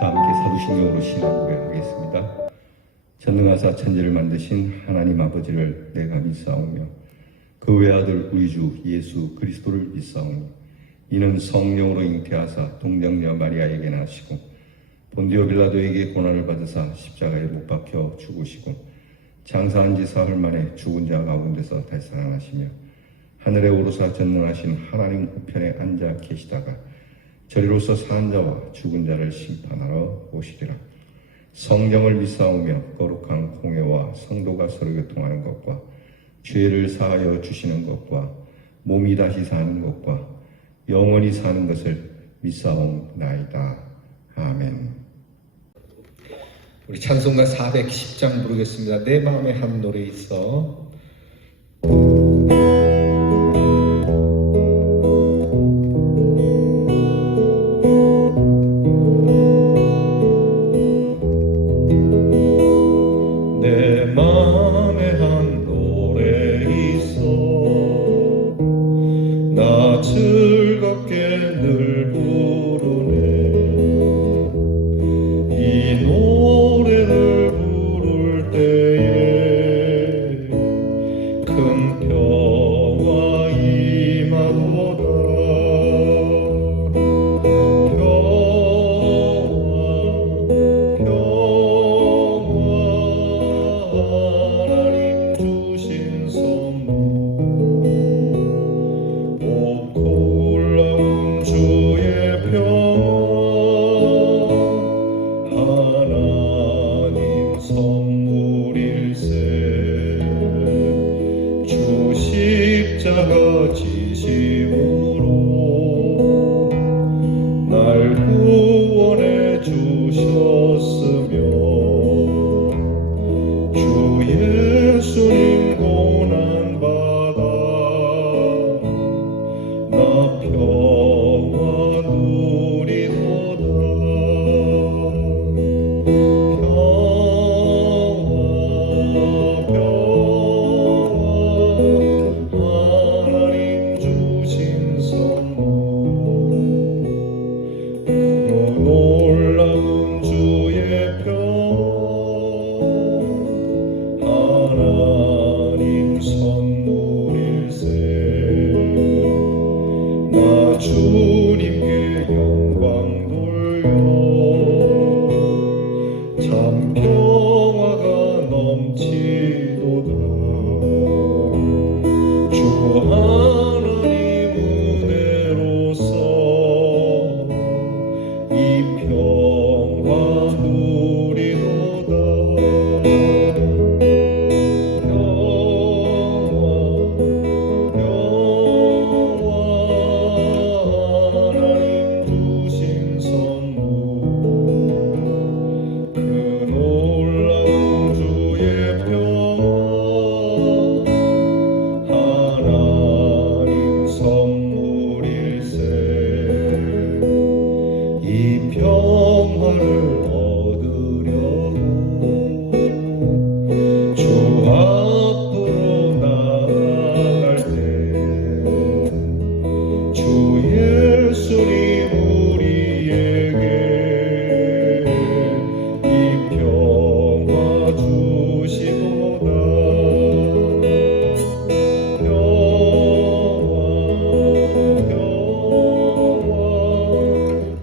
다 함께 사도신경으로 신앙 고백하겠습니다. 전능하사 천지를 만드신 하나님 아버지를 내가 믿사오며 그 외아들 우리 주 예수 그리스도를 믿사오니 이는 성령으로 잉태하사 동정녀 마리아에게 나시고 본디오 빌라도에게 고난을 받으사 십자가에 못 박혀 죽으시고 장사한 지 사흘 만에 죽은 자 가운데서 되살아나시며 하늘에 오르사 전능하신 하나님 우편에 앉아 계시다가 저리로서 사한 자와 죽은 자를 심판하러 오시리라. 성령을 믿사오며 거룩한 공회와 성도가 서로 교통하는 것과 죄를 사하여 주시는 것과 몸이 다시 사는 것과 영원히 사는 것을 믿사옵나이다. 아멘. 우리 찬송가 410장 부르겠습니다. 내 마음에 한 노래 있어. 내 마음에 한 노래 있어 나 즐겁게 늘 부르네 이 노래를 부를 때에 큰 평화 임하도다 하나님 주신 선물 곱고 올라온 주의 평화 하나님 선물일세 주 십자가 지심으로 날 구원해 주셨으며 주 예수님 고난받아 나 평화 누리도다 평화 하나님 주신 선물 놀라운 주의 평화 하나님 선물일세 나 주님께 영광 돌려 참 평화가 넘치도다 주 하나님 은혜로서 이 평화 누리도다 하나님 주신 선물 그 놀라운 주의 평화 하나님 선물일세 이 평화를 얻으려고 주 앞으로 나아갈 때 주 예수님 우리에게 이 평화 주시도다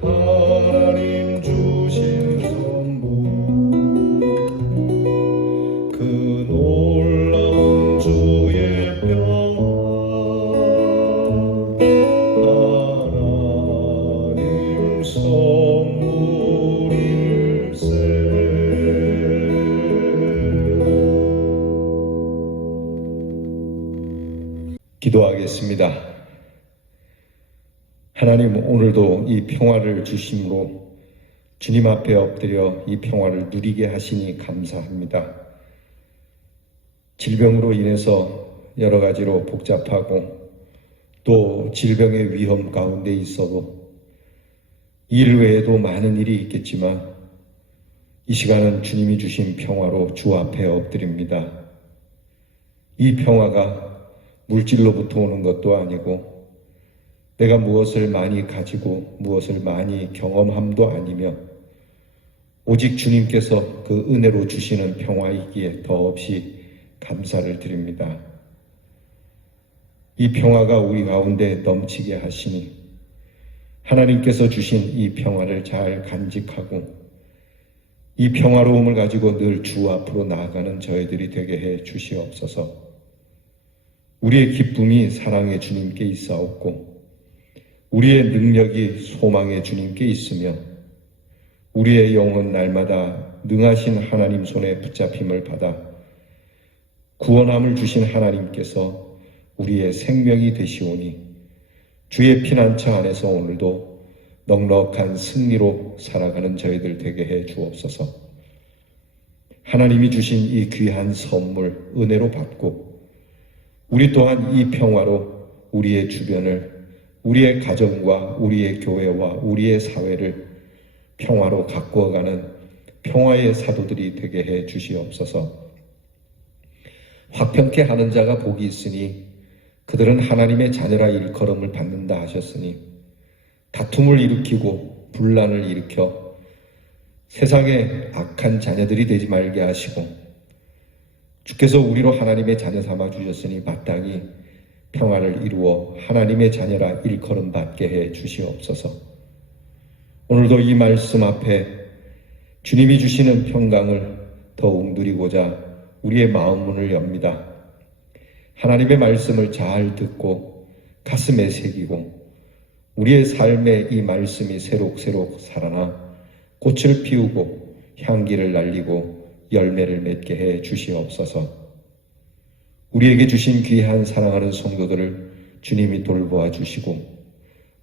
하나님 주신 선물 그 놀라운 주의 평화 하나님 선물일세 기도하겠습니다. 하나님, 오늘도 이 평화를 주심으로 주님 앞에 엎드려 이 평화를 누리게 하시니 감사합니다. 질병으로 인해서 여러 가지로 복잡하고 또 질병의 위험 가운데 있어도 일 외에도 많은 일이 있겠지만 이 시간은 주님이 주신 평화로 주 앞에 엎드립니다. 이 평화가 물질로부터 오는 것도 아니고 내가 무엇을 많이 가지고 무엇을 많이 경험함도 아니며 오직 주님께서 그 은혜로 주시는 평화이기에 더없이 감사를 드립니다. 이 평화가 우리 가운데 넘치게 하시니 하나님께서 주신 이 평화를 잘 간직하고 이 평화로움을 가지고 늘 주 앞으로 나아가는 저희들이 되게 해 주시옵소서. 우리의 기쁨이 사랑의 주님께 있사옵고 우리의 능력이 소망의 주님께 있으며 우리의 영혼 날마다 능하신 하나님 손에 붙잡힘을 받아 구원함을 주신 하나님께서 우리의 생명이 되시오니 주의 피난처 안에서 오늘도 넉넉한 승리로 살아가는 저희들 되게 해 주옵소서. 하나님이 주신 이 귀한 선물 은혜로 받고 우리 또한 이 평화로 우리의 주변을 우리의 가정과 우리의 교회와 우리의 사회를 평화로 가꾸어가는 평화의 사도들이 되게 해 주시옵소서. 화평케 하는 자가 복이 있으니 그들은 하나님의 자녀라 일컬음을 받는다 하셨으니 다툼을 일으키고 분란을 일으켜 세상에 악한 자녀들이 되지 말게 하시고 주께서 우리로 하나님의 자녀 삼아 주셨으니 마땅히 평화를 이루어 하나님의 자녀라 일컬음 받게 해 주시옵소서. 오늘도 이 말씀 앞에 주님이 주시는 평강을 더욱 누리고자 우리의 마음 문을 엽니다. 하나님의 말씀을 잘 듣고 가슴에 새기고 우리의 삶에 이 말씀이 새록새록 살아나 꽃을 피우고 향기를 날리고 열매를 맺게 해 주시옵소서. 우리에게 주신 귀한 사랑하는 성도들을 주님이 돌보아 주시고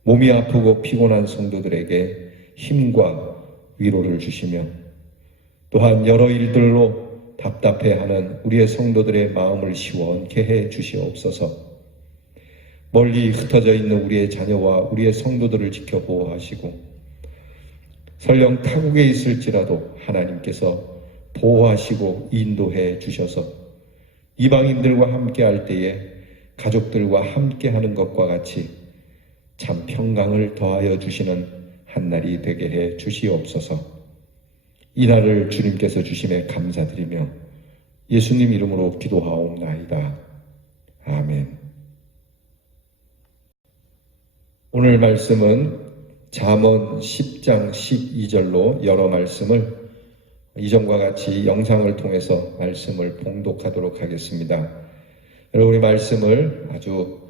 몸이 아프고 피곤한 성도들에게 힘과 위로를 주시며 또한 여러 일들로 답답해하는 우리의 성도들의 마음을 시원케 해 주시옵소서. 멀리 흩어져 있는 우리의 자녀와 우리의 성도들을 지켜 보호하시고 설령 타국에 있을지라도 하나님께서 보호하시고 인도해 주셔서 이방인들과 함께할 때에 가족들과 함께하는 것과 같이 참 평강을 더하여 주시는 한날이 되게 해 주시옵소서. 이날을 주님께서 주심에 감사드리며 예수님 이름으로 기도하옵나이다. 아멘. 오늘 말씀은 잠언 10장 12절로 여러 말씀을 이전과 같이 영상을 통해서 말씀을 봉독하도록 하겠습니다. 여러분, 이 말씀을 아주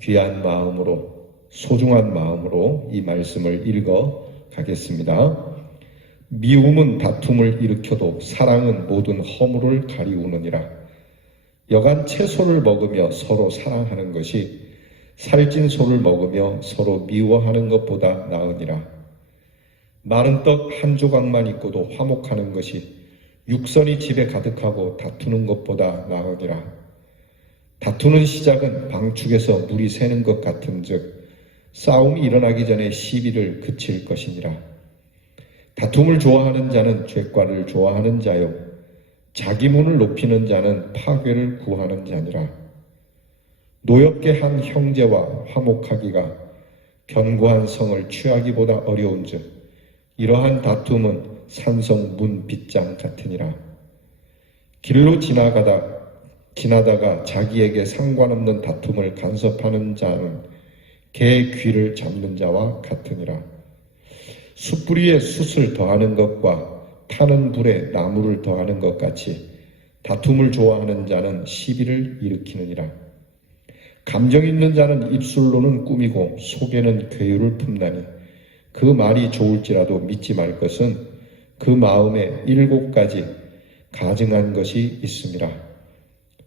귀한 마음으로 소중한 마음으로 이 말씀을 읽어 가겠습니다. 미움은 다툼을 일으켜도 사랑은 모든 허물을 가리우느니라. 여간 채소를 먹으며 서로 사랑하는 것이 살찐 소를 먹으며 서로 미워하는 것보다 나으니라. 마른 떡 한 조각만 있고도 화목하는 것이 육선이 집에 가득하고 다투는 것보다 나으니라. 다투는 시작은 방축에서 물이 새는 것 같은즉 싸움이 일어나기 전에 시비를 그칠 것이니라. 다툼을 좋아하는 자는 죄과를 좋아하는 자요 자기 문을 높이는 자는 파괴를 구하는 자니라. 노엽게 한 형제와 화목하기가 견고한 성을 취하기보다 어려운즉 이러한 다툼은 산성 문 빗장 같으니라. 길로 지나다가 자기에게 상관없는 다툼을 간섭하는 자는 개 귀를 잡는 자와 같으니라. 숯불위에 숯을 더하는 것과 타는 불에 나무를 더하는 것 같이 다툼을 좋아하는 자는 시비를 일으키느니라. 감정 있는 자는 입술로는 꾸미고 속에는 괴유를 품나니 그 말이 좋을지라도 믿지 말 것은 그 마음에 7가지 가증한 것이 있음이라.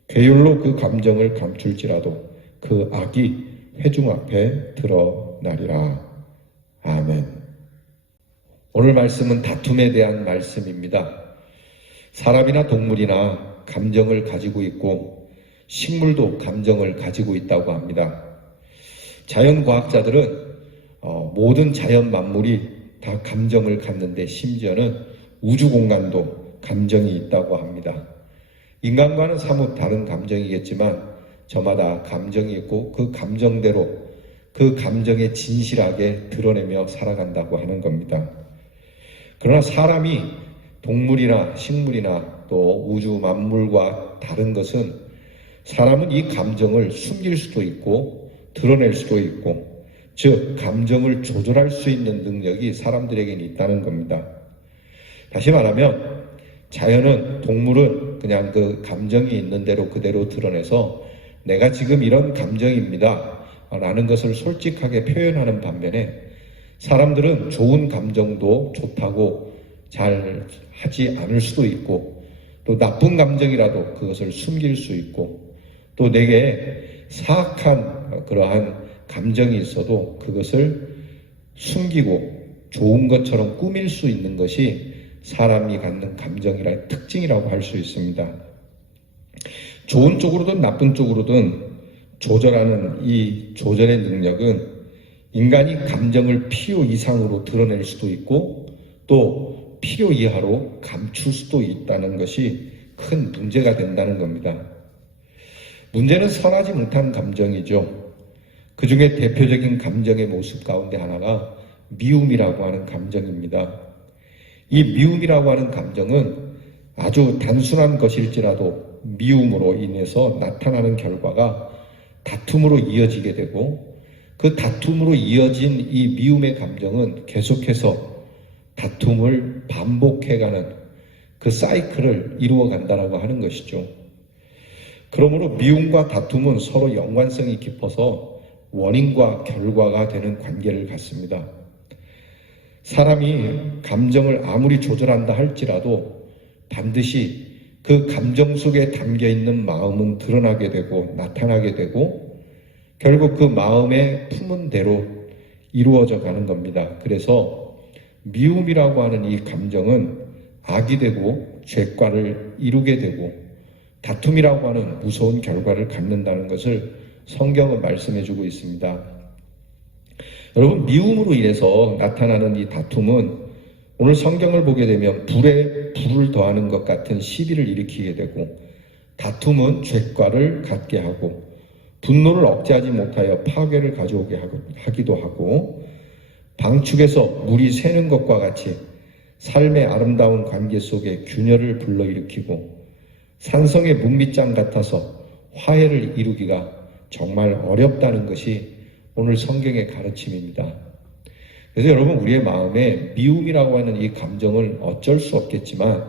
괴율로 그 감정을 감출지라도 그 악이 회중 앞에 드러나리라. 아멘. 오늘 말씀은 다툼에 대한 말씀입니다. 사람이나 동물이나 감정을 가지고 있고 식물도 감정을 가지고 있다고 합니다. 자연과학자들은 모든 자연 만물이 다 감정을 갖는데 심지어는 우주 공간도 감정이 있다고 합니다. 인간과는 사뭇 다른 감정이겠지만 저마다 감정이 있고 그 감정대로 그 감정에 진실하게 드러내며 살아간다고 하는 겁니다. 그러나 사람이 동물이나 식물이나 또 우주 만물과 다른 것은 사람은 이 감정을 숨길 수도 있고 드러낼 수도 있고, 즉 감정을 조절할 수 있는 능력이 사람들에게는 있다는 겁니다. 다시 말하면 자연은, 동물은 그냥 그 감정이 있는 대로 그대로 드러내서 내가 지금 이런 감정입니다 라는 것을 솔직하게 표현하는 반면에, 사람들은 좋은 감정도 좋다고 잘 하지 않을 수도 있고, 또 나쁜 감정이라도 그것을 숨길 수 있고, 또 내게 사악한 그러한 감정이 있어도 그것을 숨기고 좋은 것처럼 꾸밀 수 있는 것이 사람이 갖는 감정이라는 특징이라고 할 수 있습니다. 좋은 쪽으로든 나쁜 쪽으로든 조절하는 이 조절의 능력은 인간이 감정을 필요 이상으로 드러낼 수도 있고 또 필요 이하로 감출 수도 있다는 것이 큰 문제가 된다는 겁니다. 문제는 선하지 못한 감정이죠. 그 중에 대표적인 감정의 모습 가운데 하나가 미움이라고 하는 감정입니다. 이 미움이라고 하는 감정은 아주 단순한 것일지라도 미움으로 인해서 나타나는 결과가 다툼으로 이어지게 되고, 그 다툼으로 이어진 이 미움의 감정은 계속해서 다툼을 반복해가는 그 사이클을 이루어간다라고 하는 것이죠. 그러므로 미움과 다툼은 서로 연관성이 깊어서 원인과 결과가 되는 관계를 갖습니다. 사람이 감정을 아무리 조절한다 할지라도 반드시 그 감정 속에 담겨있는 마음은 드러나게 되고 나타나게 되고 결국 그 마음에 품은 대로 이루어져 가는 겁니다. 그래서 미움이라고 하는 이 감정은 악이 되고 죄과를 이루게 되고 다툼이라고 하는 무서운 결과를 갖는다는 것을 성경은 말씀해주고 있습니다. 여러분, 미움으로 인해서 나타나는 이 다툼은 오늘 성경을 보게 되면 불에 불을 더하는 것 같은 시비를 일으키게 되고, 다툼은 죄과를 갖게 하고 분노를 억제하지 못하여 파괴를 가져오게 하기도 하고, 방축에서 물이 새는 것과 같이 삶의 아름다운 관계 속에 균열을 불러일으키고 산성의 문밑장 같아서 화해를 이루기가 정말 어렵다는 것이 오늘 성경의 가르침입니다. 그래서 여러분, 우리의 마음에 미움이라고 하는 이 감정을 어쩔 수 없겠지만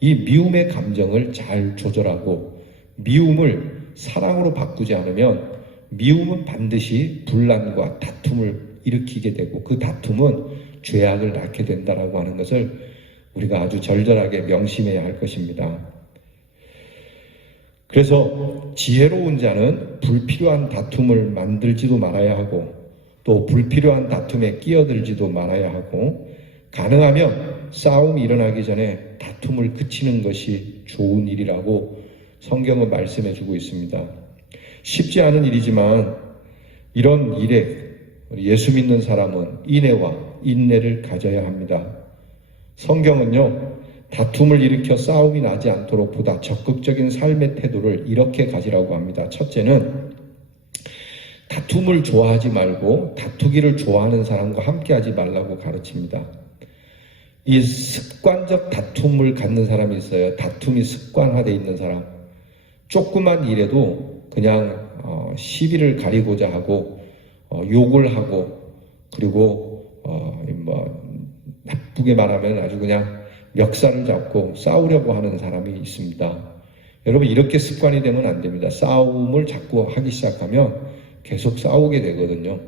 이 미움의 감정을 잘 조절하고 미움을 사랑으로 바꾸지 않으면 미움은 반드시 분란과 다툼을 일으키게 되고 그 다툼은 죄악을 낳게 된다라고 하는 것을 우리가 아주 절절하게 명심해야 할 것입니다. 그래서 지혜로운 자는 불필요한 다툼을 만들지도 말아야 하고 또 불필요한 다툼에 끼어들지도 말아야 하고, 가능하면 싸움이 일어나기 전에 다툼을 그치는 것이 좋은 일이라고 성경은 말씀해 주고 있습니다. 쉽지 않은 일이지만 이런 일에 예수 믿는 사람은 인애와 인내를 가져야 합니다. 성경은요, 다툼을 일으켜 싸움이 나지 않도록 보다 적극적인 삶의 태도를 이렇게 가지라고 합니다. 첫째는 다툼을 좋아하지 말고 다투기를 좋아하는 사람과 함께하지 말라고 가르칩니다. 이 습관적 다툼을 갖는 사람이 있어요. 다툼이 습관화되어 있는 사람. 조그만 일에도 그냥 시비를 가리고자 하고 욕을 하고, 그리고 나쁘게 말하면 아주 그냥 멱살을 잡고 싸우려고 하는 사람이 있습니다. 여러분, 이렇게 습관이 되면 안 됩니다. 싸움을 자꾸 하기 시작하면 계속 싸우게 되거든요.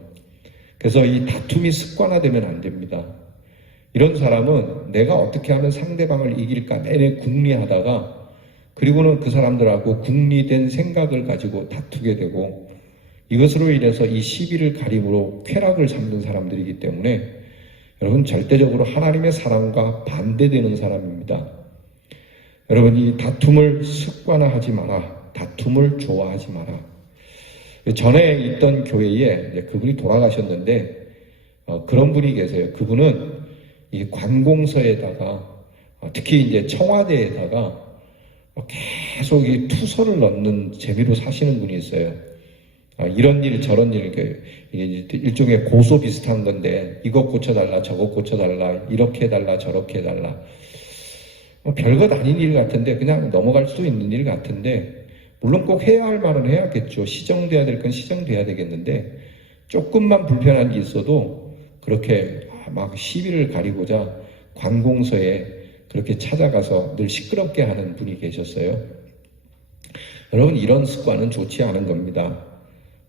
그래서 이 다툼이 습관화되면 안 됩니다. 이런 사람은 내가 어떻게 하면 상대방을 이길까 내내 궁리하다가 그리고는 그 사람들하고 궁리된 생각을 가지고 다투게 되고, 이것으로 인해서 이 시비를 가림으로 쾌락을 삼는 사람들이기 때문에 여러분, 절대적으로 하나님의 사랑과 반대되는 사람입니다. 여러분, 이 다툼을 습관화하지 마라. 다툼을 좋아하지 마라. 전에 있던 교회에 그분이 돌아가셨는데 그런 분이 계세요. 그분은 이 관공서에다가 특히 이제 청와대에다가 계속 이 투서를 넣는 재미로 사시는 분이 있어요. 이런 일 저런 일, 일종의 고소 비슷한 건데 이것 고쳐달라 저것 고쳐달라 이렇게 해달라 저렇게 해달라, 별것 아닌 일 같은데 그냥 넘어갈 수 있는 일 같은데, 물론 꼭 해야 할 말은 해야겠죠. 시정돼야 될 건 시정돼야 되겠는데 조금만 불편한 게 있어도 그렇게 막 시비를 가리고자 관공서에 그렇게 찾아가서 늘 시끄럽게 하는 분이 계셨어요. 여러분, 이런 습관은 좋지 않은 겁니다.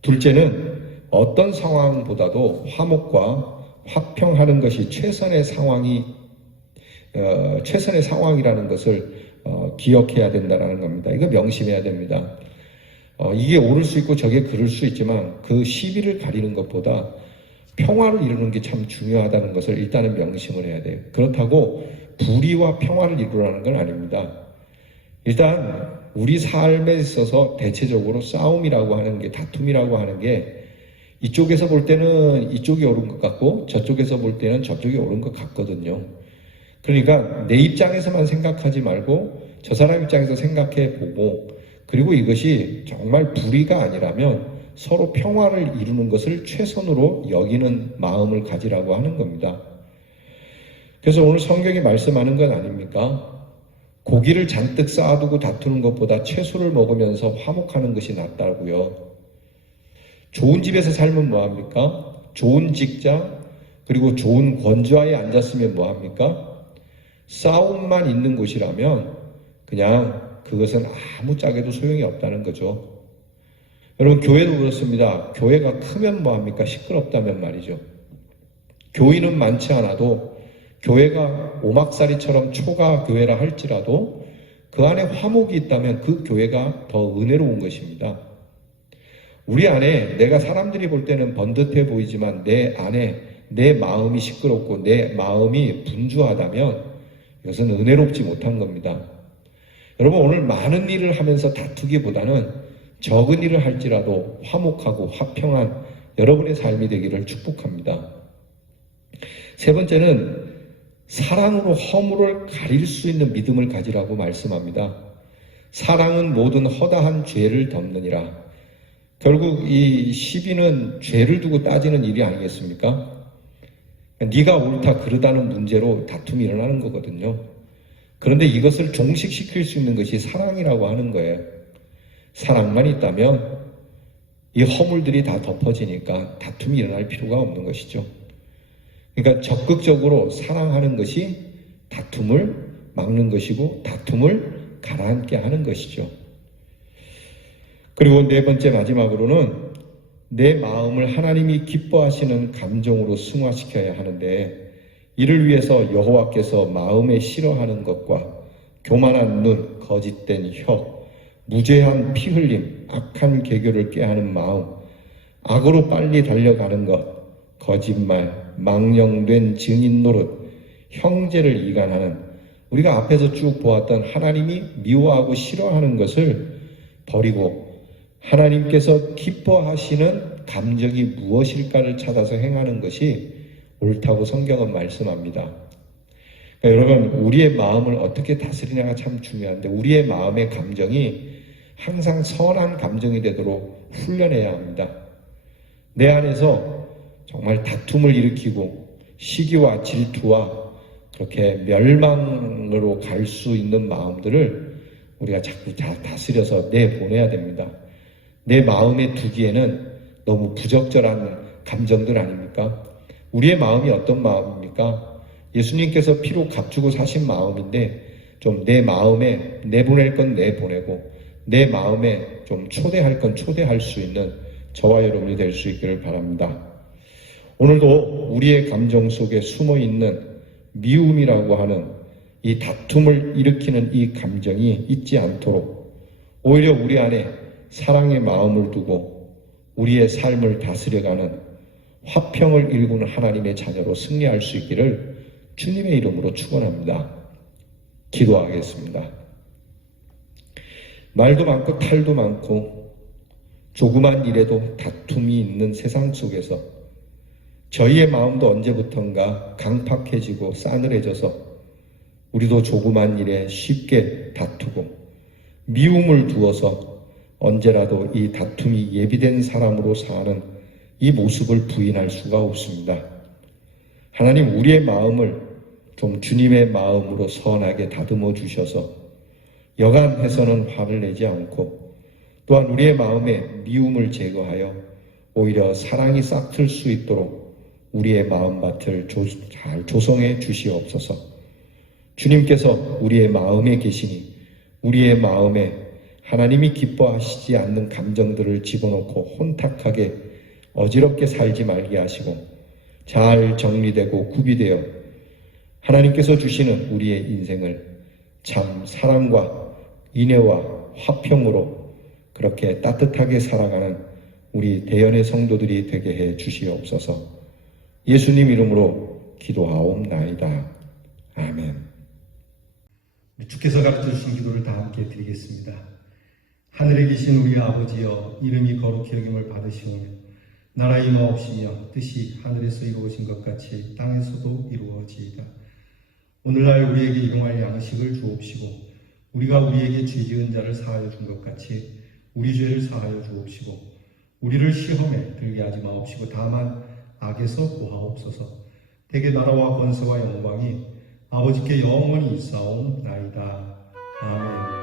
둘째는 어떤 상황보다도 화목과 화평하는 것이 최선의 상황이라는 것을 기억해야 된다는 겁니다. 이거 명심해야 됩니다. 이게 옳을 수 있고 저게 그럴 수 있지만 그 시비를 가리는 것보다 평화를 이루는 게 참 중요하다는 것을 일단은 명심을 해야 돼요. 그렇다고 불의와 평화를 이루라는 건 아닙니다. 일단 우리 삶에 있어서 대체적으로 싸움이라고 하는 게, 다툼이라고 하는 게 이쪽에서 볼 때는 이쪽이 옳은 것 같고 저쪽에서 볼 때는 저쪽이 옳은 것 같거든요. 그러니까 내 입장에서만 생각하지 말고 저 사람 입장에서 생각해 보고, 그리고 이것이 정말 불의가 아니라면 서로 평화를 이루는 것을 최선으로 여기는 마음을 가지라고 하는 겁니다. 그래서 오늘 성경이 말씀하는 건 아닙니까? 고기를 잔뜩 쌓아두고 다투는 것보다 채소를 먹으면서 화목하는 것이 낫다고요. 좋은 집에서 살면 뭐합니까? 좋은 직장, 그리고 좋은 권좌에 앉았으면 뭐합니까? 싸움만 있는 곳이라면 그냥 그것은 아무짝에도 소용이 없다는 거죠. 여러분, 교회도 그렇습니다. 교회가 크면 뭐합니까? 시끄럽다면 말이죠. 교인은 많지 않아도 교회가 오막살이처럼 초가 교회라 할지라도 그 안에 화목이 있다면 그 교회가 더 은혜로운 것입니다. 우리 안에 내가 사람들이 볼 때는 번듯해 보이지만 내 안에 내 마음이 시끄럽고 내 마음이 분주하다면 이것은 은혜롭지 못한 겁니다. 여러분, 오늘 많은 일을 하면서 다투기보다는 적은 일을 할지라도 화목하고 화평한 여러분의 삶이 되기를 축복합니다. 세 번째는 사랑으로 허물을 가릴 수 있는 믿음을 가지라고 말씀합니다. 사랑은 모든 허다한 죄를 덮느니라. 결국 이 시비는 죄를 두고 따지는 일이 아니겠습니까? 네가 옳다 그르다는 문제로 다툼이 일어나는 거거든요. 그런데 이것을 종식시킬 수 있는 것이 사랑이라고 하는 거예요. 사랑만 있다면 이 허물들이 다 덮어지니까 다툼이 일어날 필요가 없는 것이죠. 그러니까 적극적으로 사랑하는 것이 다툼을 막는 것이고 다툼을 가라앉게 하는 것이죠. 그리고 네 번째, 마지막으로는 내 마음을 하나님이 기뻐하시는 감정으로 승화시켜야 하는데, 이를 위해서 여호와께서 마음에 싫어하는 것과 교만한 눈, 거짓된 혀, 무죄한 피 흘림, 악한 계교를 꾀하는 마음, 악으로 빨리 달려가는 것, 거짓말, 망령된 증인 노릇, 형제를 이간하는, 우리가 앞에서 쭉 보았던 하나님이 미워하고 싫어하는 것을 버리고 하나님께서 기뻐하시는 감정이 무엇일까를 찾아서 행하는 것이 옳다고 성경은 말씀합니다. 그러니까 여러분, 우리의 마음을 어떻게 다스리냐가 참 중요한데, 우리의 마음의 감정이 항상 선한 감정이 되도록 훈련해야 합니다. 내 안에서 정말 다툼을 일으키고 시기와 질투와 그렇게 멸망으로 갈 수 있는 마음들을 우리가 자꾸 다스려서 내보내야 됩니다. 내 마음에 두기에는 너무 부적절한 감정들 아닙니까? 우리의 마음이 어떤 마음입니까? 예수님께서 피로 값주고 사신 마음인데 좀 내 마음에 내보낼 건 내보내고 내 마음에 좀 초대할 건 초대할 수 있는 저와 여러분이 될 수 있기를 바랍니다. 오늘도 우리의 감정 속에 숨어있는 미움이라고 하는 이 다툼을 일으키는 이 감정이 있지 않도록 오히려 우리 안에 사랑의 마음을 두고 우리의 삶을 다스려가는 화평을 일구는 하나님의 자녀로 승리할 수 있기를 주님의 이름으로 축원합니다. 기도하겠습니다. 말도 많고 탈도 많고 조그만 일에도 다툼이 있는 세상 속에서 저희의 마음도 언제부턴가 강팍해지고 싸늘해져서 우리도 조그만 일에 쉽게 다투고 미움을 두어서 언제라도 이 다툼이 예비된 사람으로 사는 이 모습을 부인할 수가 없습니다. 하나님, 우리의 마음을 좀 주님의 마음으로 선하게 다듬어 주셔서 여간해서는 화를 내지 않고 또한 우리의 마음에 미움을 제거하여 오히려 사랑이 싹틀 수 있도록 우리의 마음밭을 잘 조성해 주시옵소서. 주님께서 우리의 마음에 계시니 우리의 마음에 하나님이 기뻐하시지 않는 감정들을 집어넣고 혼탁하게 어지럽게 살지 말게 하시고 잘 정리되고 구비되어 하나님께서 주시는 우리의 인생을 참 사랑과 인애와 화평으로 그렇게 따뜻하게 살아가는 우리 대연의 성도들이 되게 해 주시옵소서. 예수님 이름으로 기도하옵나이다. 아멘. 주께서 가르쳐 주신 기도를 다 함께 드리겠습니다. 하늘에 계신 우리 아버지여, 이름이 거룩히 여김을 받으시오며 나라의 임하옵시며 뜻이 하늘에서 이루어진 것 같이 땅에서도 이루어지이다. 오늘날 우리에게 일용할 양식을 주옵시고 우리가 우리에게 죄 지은 자를 사하여 준 것 같이 우리 죄를 사하여 주옵시고 우리를 시험에 들게 하지 마옵시고 다만 악에서 구하옵소서. 대개 나라와 권세와 영광이 아버지께 영원히 있사옵나이다. 아멘.